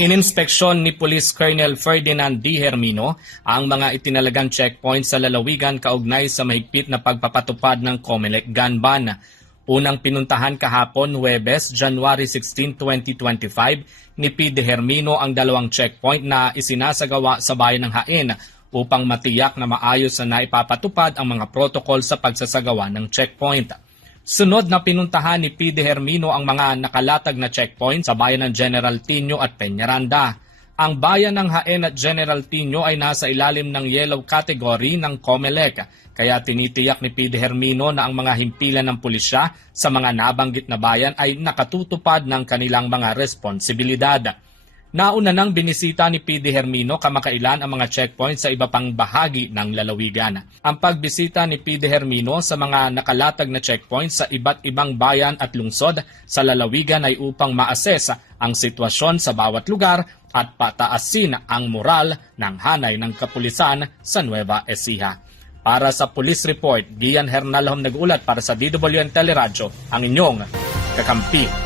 Ininspeksyon ni Police Colonel Ferdinand D. Hermino ang mga itinalagang checkpoint sa lalawigan kaugnay sa mahigpit na pagpapatupad ng COMELEC gun ban. Unang pinuntahan kahapon Huwebes, January 16, 2025 ni P. Hermino ang dalawang checkpoint na isinasagawa sa bayan ng Hain upang matiyak na maayos na naipapatupad ang mga protocol sa pagsasagawa ng checkpoint. Sunod na pinuntahan ni P. De Hermino ang mga nakalatag na checkpoint sa bayan ng General Tino at Peñaranda. Ang bayan ng Haen at General Tino ay nasa ilalim ng yellow category ng COMELEC, kaya tinitiyak ni P. De Hermino na ang mga himpilan ng pulisya sa mga nabanggit na bayan ay nakatutupad ng kanilang mga responsibilidad. Nauna nang binisita ni PD Hermino kamakailan ang mga checkpoint sa iba pang bahagi ng lalawigan. Ang pagbisita ni PD Hermino sa mga nakalatag na checkpoint sa iba't ibang bayan at lungsod sa lalawigan ay upang ma-assess ang sitwasyon sa bawat lugar at pataasin ang moral ng hanay ng kapulisan sa Nueva Ecija. Para sa Police Report, Gian Hernalhom nag-ulat para sa DWN Teleradyo, ang inyong kakampi